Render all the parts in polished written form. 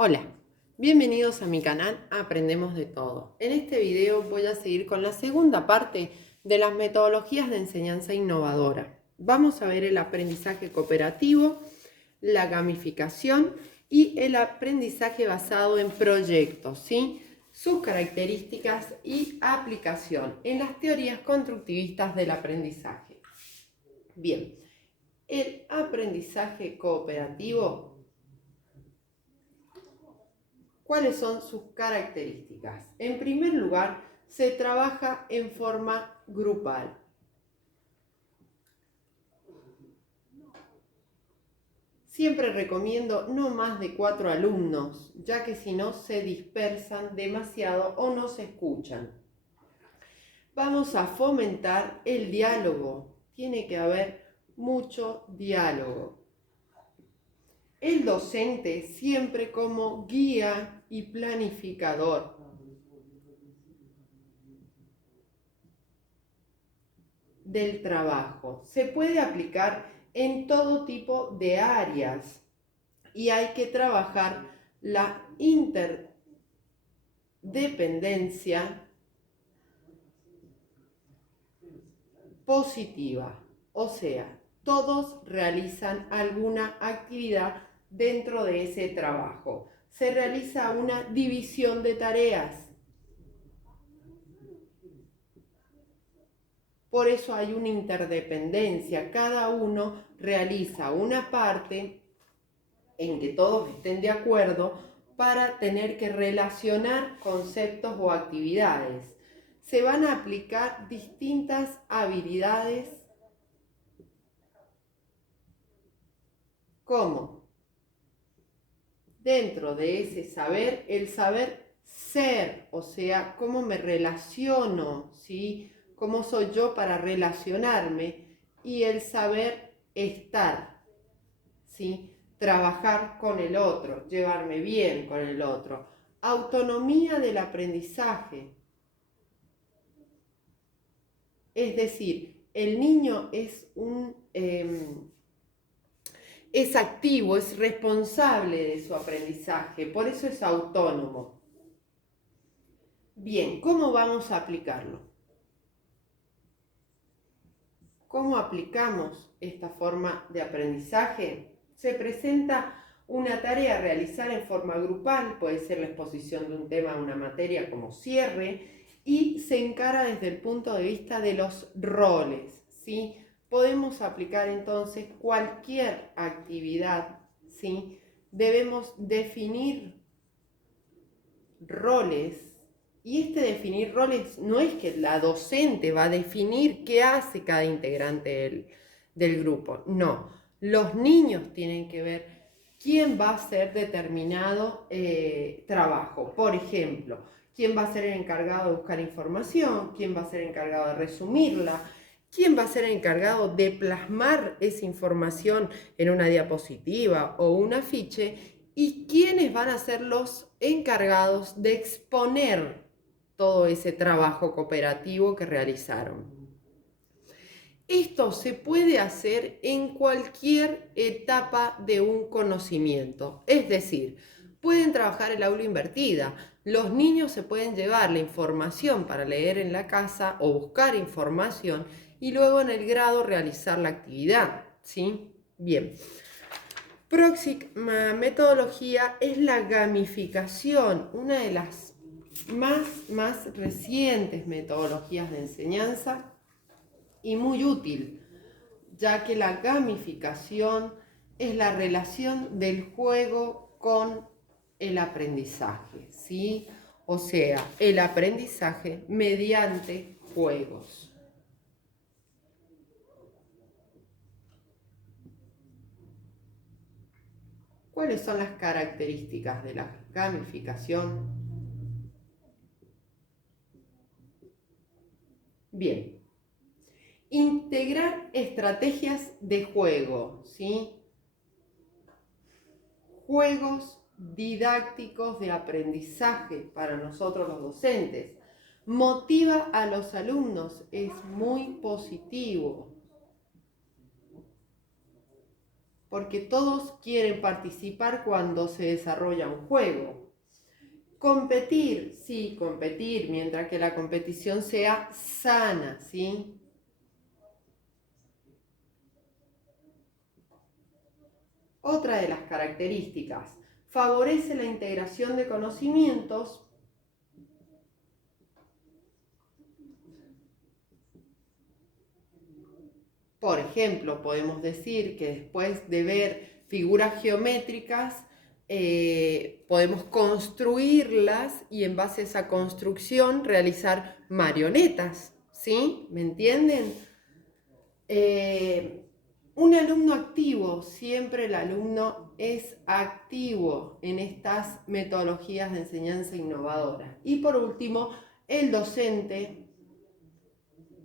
Hola, bienvenidos a mi canal Aprendemos de Todo. En este video voy a seguir con la segunda parte de las metodologías de enseñanza innovadora. Vamos a ver el aprendizaje cooperativo, la gamificación y el aprendizaje basado en proyectos, ¿sí? Sus características y aplicación en las teorías constructivistas del aprendizaje. Bien, el aprendizaje cooperativo. ¿Cuáles son sus características? En primer lugar, se trabaja en forma grupal. Siempre recomiendo no más de 4 alumnos, ya que si no se dispersan demasiado o no se escuchan. Vamos a fomentar el diálogo. Tiene que haber mucho diálogo. El docente siempre como guía y planificador. Del trabajo. Se puede aplicar en todo tipo de áreas y hay que trabajar la interdependencia positiva. O sea, todos realizan alguna actividad dentro de ese trabajo. Se realiza una división de tareas. Por eso hay una interdependencia. Cada uno realiza una parte en que todos estén de acuerdo para tener que relacionar conceptos o actividades. Se van a aplicar distintas habilidades como dentro de ese saber, el saber ser, o sea, cómo me relaciono, ¿sí? Cómo soy yo para relacionarme, y el saber estar, ¿sí? Trabajar con el otro, llevarme bien con el otro. Autonomía del aprendizaje. Es decir, el niño es activo, es responsable de su aprendizaje, por eso es autónomo. Bien, ¿cómo vamos a aplicarlo? ¿Cómo aplicamos esta forma de aprendizaje? Se presenta una tarea a realizar en forma grupal, puede ser la exposición de un tema de una materia como cierre, y se encara desde el punto de vista de los roles, ¿sí? Podemos aplicar entonces cualquier actividad, ¿sí? Debemos definir roles. Y este definir roles no es que la docente va a definir qué hace cada integrante del grupo, no. Los niños tienen que ver quién va a hacer determinado trabajo. Por ejemplo, quién va a ser el encargado de buscar información, quién va a ser el encargado de resumirla, quién va a ser el encargado de plasmar esa información en una diapositiva o un afiche, y quiénes van a ser los encargados de exponer todo ese trabajo cooperativo que realizaron. Esto se puede hacer en cualquier etapa de un conocimiento, es decir, pueden trabajar el aula invertida. Los niños se pueden llevar la información para leer en la casa o buscar información y luego en el grado realizar la actividad, ¿sí? Bien. Próxima metodología es la gamificación, una de las más recientes metodologías de enseñanza y muy útil, ya que la gamificación es la relación del juego con el aprendizaje, ¿sí? O sea, el aprendizaje mediante juegos. ¿Cuáles son las características de la gamificación? Bien, integrar estrategias de juego, ¿sí? Juegos didácticos de aprendizaje para nosotros los docentes. Motiva a los alumnos, es muy positivo. porque todos quieren participar cuando se desarrolla un juego. Competir, sí, competir, mientras que la competición sea sana, ¿sí? Otra de las características, favorece la integración de conocimientos. Por ejemplo, podemos decir que después de ver figuras geométricas, podemos construirlas y en base a esa construcción realizar marionetas, ¿sí? ¿Me entienden? Un alumno activo, siempre el alumno es activo en estas metodologías de enseñanza innovadora. Y por último, el docente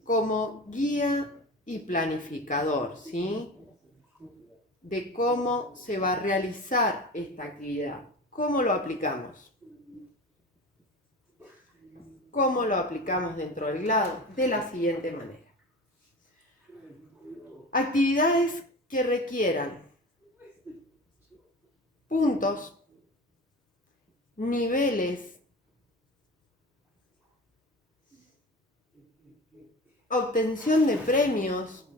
como guía y planificador, ¿sí? De cómo se va a realizar esta actividad. ¿Cómo lo aplicamos? ¿Cómo lo aplicamos dentro del grado? De la siguiente manera. Actividades que requieran puntos, niveles, obtención de premios,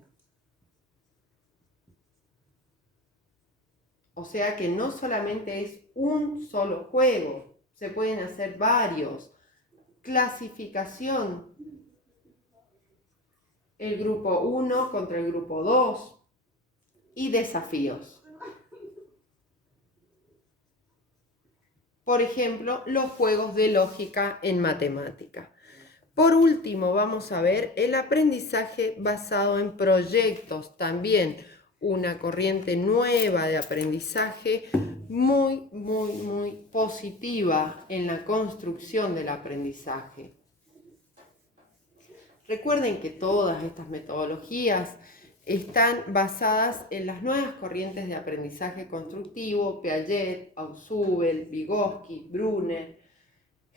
o sea que no solamente es un solo juego, se pueden hacer varios. Clasificación, el grupo 1 contra el grupo 2 y desafíos. Por ejemplo, los juegos de lógica en matemática. Por último, vamos a ver el aprendizaje basado en proyectos, también una corriente nueva de aprendizaje muy positiva en la construcción del aprendizaje. Recuerden que todas estas metodologías están basadas en las nuevas corrientes de aprendizaje constructivo, Piaget, Ausubel, Vygotsky, Brunner,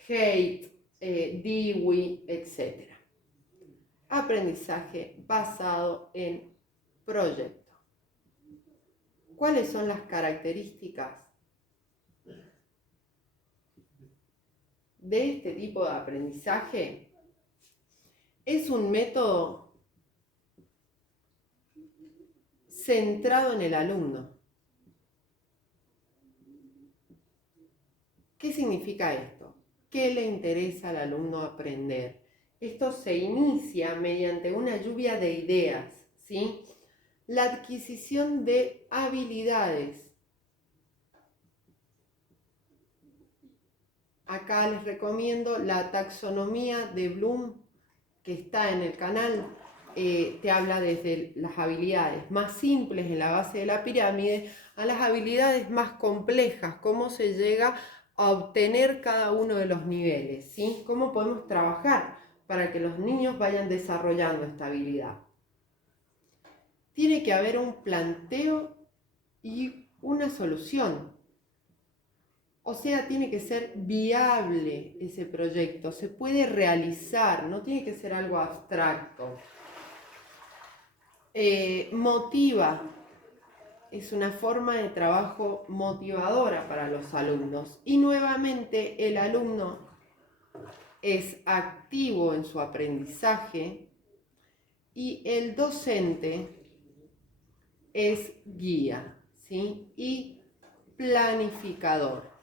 Haidt, Dewey, etc. Aprendizaje basado en proyecto. ¿Cuáles son las características de este tipo de aprendizaje? Es un método centrado en el alumno. ¿Qué significa esto? ¿Qué le interesa al alumno aprender? Esto se inicia mediante una lluvia de ideas, ¿sí? La adquisición de habilidades. Acá les recomiendo la taxonomía de Bloom, que está en el canal. Te habla desde las habilidades más simples en la base de la pirámide a las habilidades más complejas, cómo se llega a obtener cada uno de los niveles, ¿sí? Cómo podemos trabajar para que los niños vayan desarrollando esta habilidad. Tiene que haber un planteo y una solución. O sea, tiene que ser viable ese proyecto, se puede realizar, no tiene que ser algo abstracto. Motiva, es una forma de trabajo motivadora para los alumnos. Y nuevamente el alumno es activo en su aprendizaje y el docente es guía, ¿sí? Y planificador.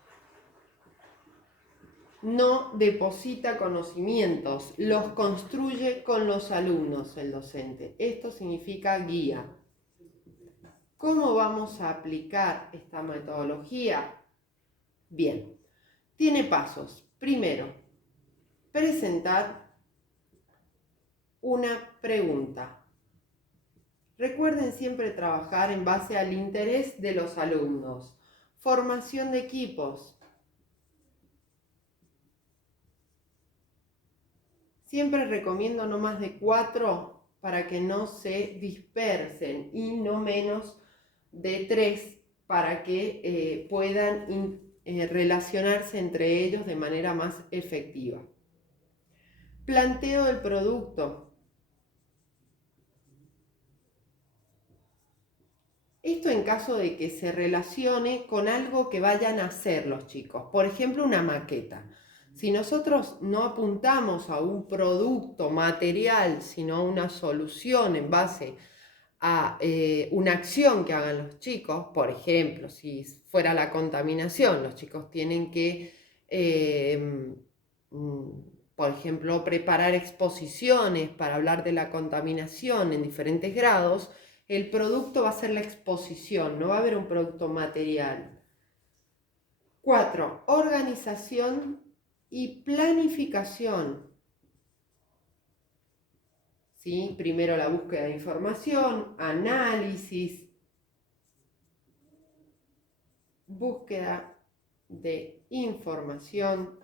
No deposita conocimientos, los construye con los alumnos el docente. Esto significa guía. ¿Cómo vamos a aplicar esta metodología? Bien, tiene pasos. Primero, presentar una pregunta. Recuerden siempre trabajar en base al interés de los alumnos. Formación de equipos. Siempre recomiendo no más de 4 para que no se dispersen y no menos de 3 para que puedan relacionarse entre ellos de manera más efectiva. Planteo del producto. Esto en caso de que se relacione con algo que vayan a hacer los chicos. Por ejemplo, una maqueta. Si nosotros no apuntamos a un producto material, sino a una solución en base a una acción que hagan los chicos, por ejemplo, si fuera la contaminación, los chicos tienen que, por ejemplo, preparar exposiciones para hablar de la contaminación en diferentes grados, el producto va a ser la exposición, no va a haber un producto material. 4. Organización y planificación. ¿Sí? Primero la búsqueda de información, análisis, búsqueda de información.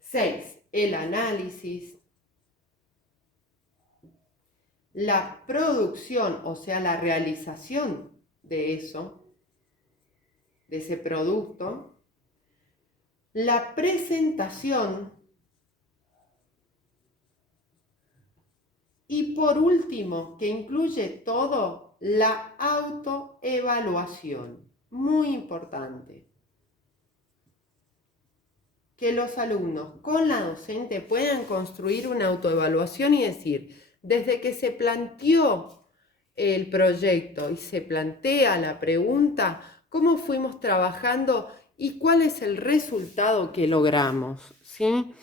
6. El análisis. La producción, o sea, la realización de eso, de ese producto. La presentación. Y por último, que incluye todo, la autoevaluación. Muy importante. Que los alumnos con la docente puedan construir una autoevaluación y decir, desde que se planteó el proyecto y se plantea la pregunta, cómo fuimos trabajando y cuál es el resultado que logramos, ¿sí?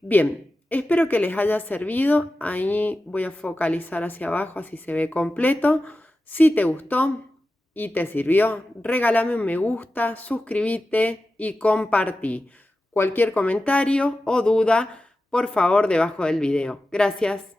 Bien, espero que les haya servido. Ahí voy a focalizar hacia abajo, así se ve completo. Si te gustó y te sirvió, regálame un me gusta, suscríbete y compartí. Cualquier comentario o duda, por favor, debajo del video. Gracias.